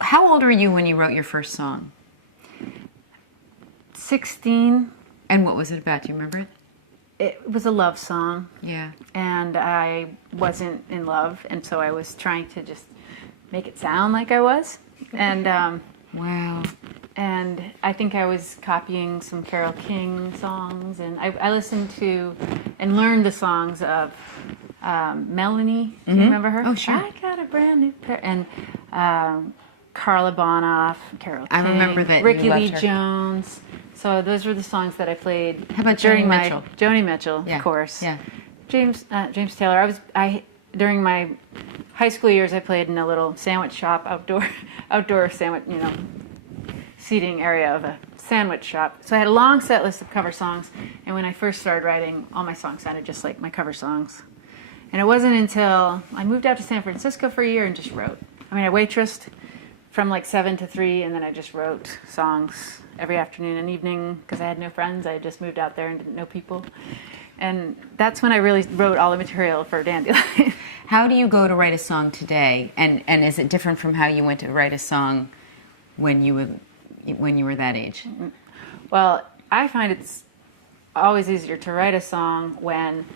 how old were you when you wrote your first song? 16. And what was it about? Do you remember it? It was a love song. Yeah. And I wasn't in love, and so I was trying to just make it sound like I was. And wow. And I think I was copying some Carole King songs, and I listened to and learned the songs of Melanie. Do you remember her? Oh, sure. I got a brand new pair. And Carla Bonoff, Carole King. I remember that. Ricky you loved Lee her. Jones. So those were the songs that I played. How about during Joni Mitchell? Joni Mitchell, Yeah. of course. Yeah. James Taylor. During my high school years, I played in a little sandwich shop, outdoor sandwich, seating area of a sandwich shop. So I had a long set list of cover songs, and when I first started writing, all my songs sounded just like my cover songs. And it wasn't until I moved out to San Francisco for a year and just wrote. I waitressed from like 7 to 3, and then I just wrote songs every afternoon and evening because I had no friends. I had just moved out there and didn't know people. And that's when I really wrote all the material for Dandelion. How do you go to write a song today? And is it different from how you went to write a song when you were that age? Well, I find it's always easier to write a song when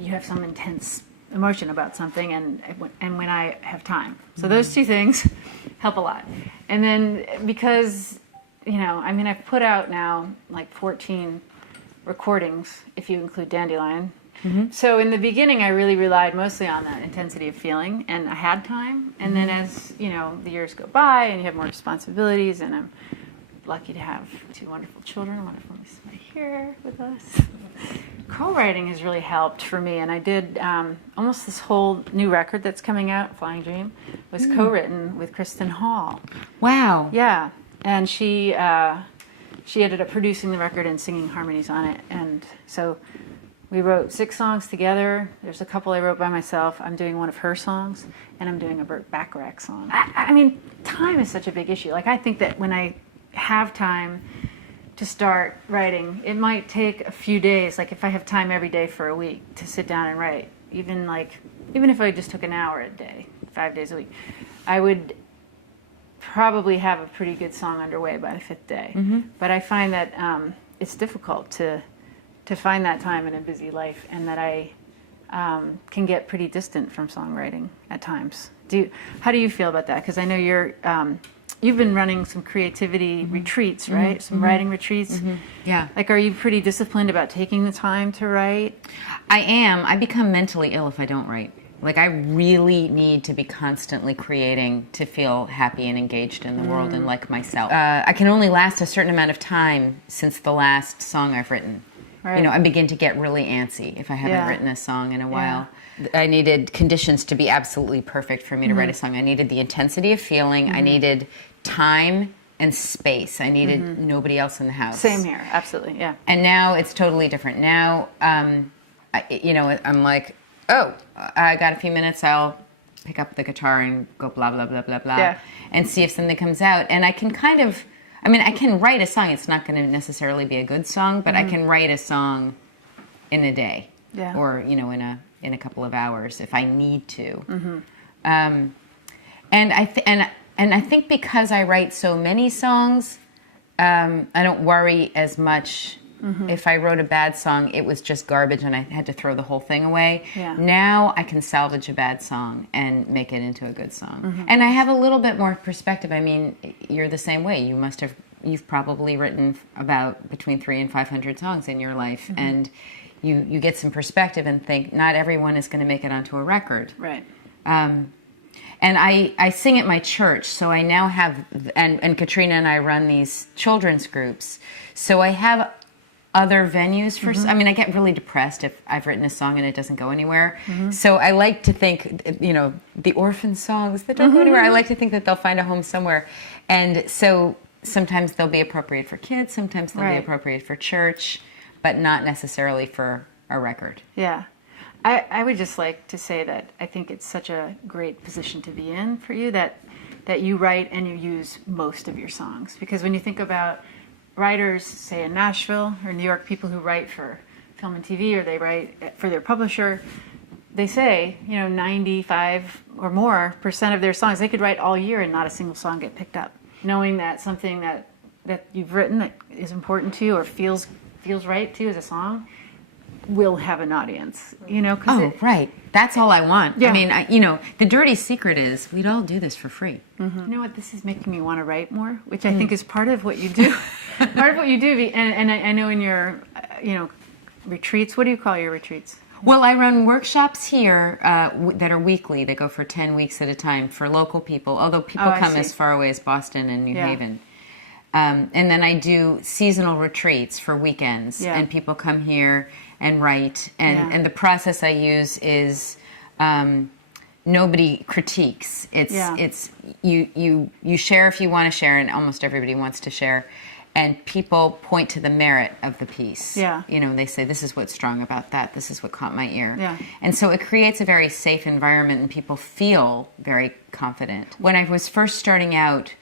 you have some intense emotion about something and when I have time. So those two things help a lot. And then because, I've put out now like 14 recordings, if you include Dandelion. So in the beginning, I really relied mostly on that intensity of feeling, and I had time. And then as, the years go by and you have more responsibilities, and I'm lucky to have 2 wonderful children, one of whom is right here with us. Co-writing has really helped for me, and I did almost this whole new record that's coming out, Flying Dream, was co-written with Kristen Hall. Wow. Yeah, and she ended up producing the record and singing harmonies on it, and so we wrote 6 songs together. There's a couple I wrote by myself. I'm doing one of her songs, and I'm doing a Burt Bacharach song. Time is such a big issue. Like, I think that when I have time to start writing, it might take a few days. Like, if I have time every day for a week to sit down and write, even if I just took an hour a day, 5 days a week, I would probably have a pretty good song underway by the 5th day. But I find that it's difficult to find that time in a busy life, and that I can get pretty distant from songwriting at times. How do you feel about that? Because I know you've been running some creativity retreats, right? Some writing retreats. Yeah. Like, are you pretty disciplined about taking the time to write? I am. I become mentally ill if I don't write. Like, I really need to be constantly creating to feel happy and engaged in the world and like myself. I can only last a certain amount of time since the last song I've written. Right. I begin to get really antsy if I haven't written a song in a while. Yeah. I needed conditions to be absolutely perfect for me to write a song. I needed the intensity of feeling. I needed time and space. I needed nobody else in the house. Same here, absolutely, yeah. And now it's totally different. Now, I'm like, oh, I got a few minutes. I'll pick up the guitar and go blah, blah, blah, blah, blah, and see if something comes out. And I can I can write a song. It's not going to necessarily be a good song, but I can write a song in a day, or in a couple of hours if I need to. And I think because I write so many songs, I don't worry as much. If I wrote a bad song, it was just garbage and I had to throw the whole thing away. Yeah. Now I can salvage a bad song and make it into a good song. And I have a little bit more perspective. I mean, you're the same way. You've probably written about between 300 and 500 songs in your life, and you get some perspective and think not everyone is going to make it onto a record. Right. And I sing at my church, so I now have, and Katrina and I run these children's groups, so I have other venues for, I get really depressed if I've written a song and it doesn't go anywhere. So I like to think, the orphan songs that don't go anywhere, I like to think that they'll find a home somewhere. And so sometimes they'll be appropriate for kids, sometimes they'll be appropriate for church, but not necessarily for a record. Yeah. I would just like to say that I think it's such a great position to be in for you that you write and you use most of your songs. Because when you think about writers, say in Nashville or New York, people who write for film and TV, or they write for their publisher, they say, 95 or more % of their songs, they could write all year and not a single song get picked up. Knowing that something that you've written that is important to you or feels right to you as a song will have an audience, Right. That's all I want. Yeah. I mean, the dirty secret is we'd all do this for free. You know what? This is making me want to write more, which I think is part of what you do. Part of what you do. And I know in your, retreats, what do you call your retreats? Well, I run workshops here that are weekly. They go for 10 weeks at a time for local people, although people come as far away as Boston and New Haven. And then I do seasonal retreats for weekends, and people come here and write. And the process I use is nobody critiques. It's you share if you want to share, and almost everybody wants to share. And people point to the merit of the piece. Yeah. They say, this is what's strong about that. This is what caught my ear. Yeah. And so it creates a very safe environment, and people feel very confident. When I was first starting out,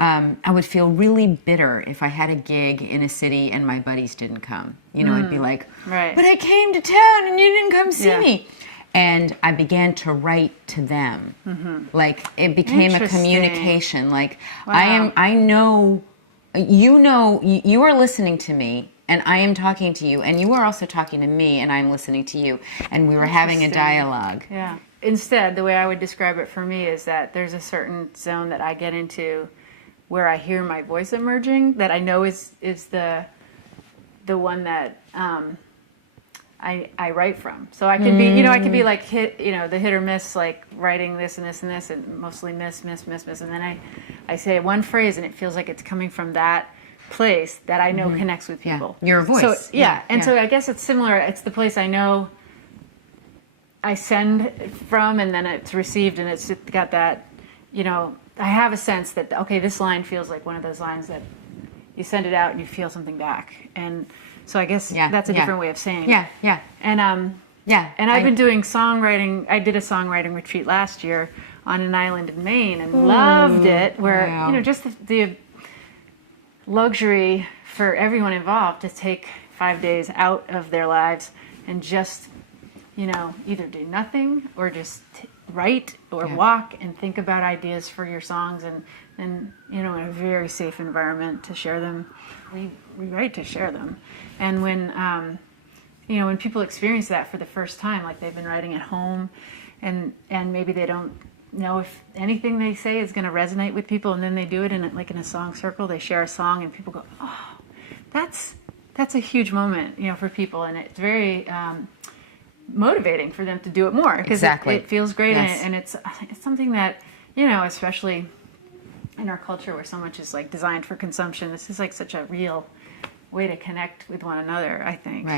I would feel really bitter if I had a gig in a city and my buddies didn't come. I'd be like, right. But I came to town and you didn't come see me. And I began to write to them. Like, it became a communication. Like, wow. I know... you are listening to me, and I am talking to you, and you are also talking to me, and I'm listening to you, and we were having a dialogue. Yeah. Instead, the way I would describe it for me is that there's a certain zone that I get into where I hear my voice emerging that I know is the one that I write from. So I can be, I can be like the hit or miss, like writing this and this and this, and mostly miss, and then I say one phrase and it feels like it's coming from that place that I know connects with people. Yeah. Your voice. So so I guess it's similar. It's the place I know I send from, and then it's received, and it's got that, I have a sense that, okay, this line feels like one of those lines that you send it out and you feel something back. And so I guess that's a different way of saying it. Yeah. And I've been doing songwriting. I did a songwriting retreat last year on an island in Maine and loved it, where just the luxury for everyone involved to take 5 days out of their lives and just either do nothing or just write or walk and think about ideas for your songs, and in a very safe environment to share them. We write to share them. And when people experience that for the first time, like they've been writing at home, and maybe they don't know if anything they say is going to resonate with people, and then they do it in a song circle. They share a song, and people go, "Oh, that's a huge moment," for people, and it's very motivating for them to do it more because it feels great, and it's something that especially in our culture where so much is like designed for consumption. This is like such a real way to connect with one another, I think.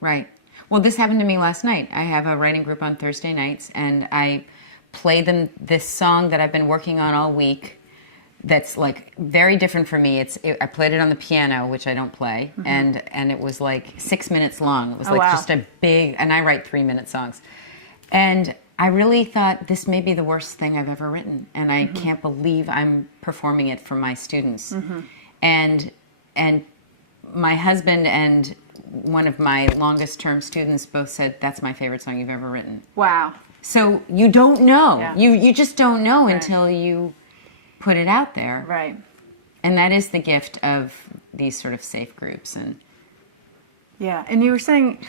Right. Well, this happened to me last night. I have a writing group on Thursday nights, and I play them this song that I've been working on all week that's like very different for me. I played it on the piano, which I don't play, and it was like 6 minutes long. It was just a big, and I write 3-minute songs. And I really thought this may be the worst thing I've ever written, and I can't believe I'm performing it for my students. And my husband and one of my longest term students both said, that's my favorite song you've ever written. Wow. So you don't know. Yeah. You just don't know until you put it out there. Right. And that is the gift of these sort of safe groups. And you were saying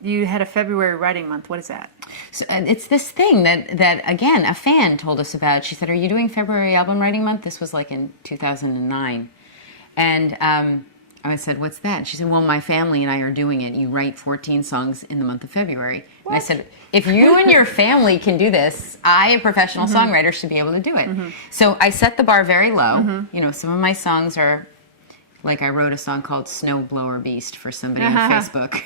you had a February writing month. What is that? So, it's this thing that again, a fan told us about. She said, are you doing February album writing month? This was like in 2009. And I said, what's that? And she said, well, my family and I are doing it. You write 14 songs in the month of February. What? And I said, if you and your family can do this, I, a professional songwriter, should be able to do it. So I set the bar very low. Some of my songs are, like I wrote a song called Snowblower Beast for somebody on Facebook.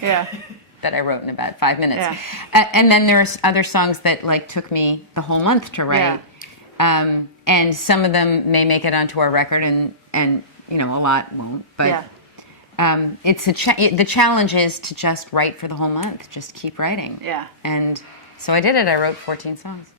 That I wrote in about 5 minutes. And then there's other songs that like took me the whole month to write. And some of them may make it onto our record, and a lot won't. But it's the challenge is to just write for the whole month. Just keep writing. And so I did it. I wrote 14 songs.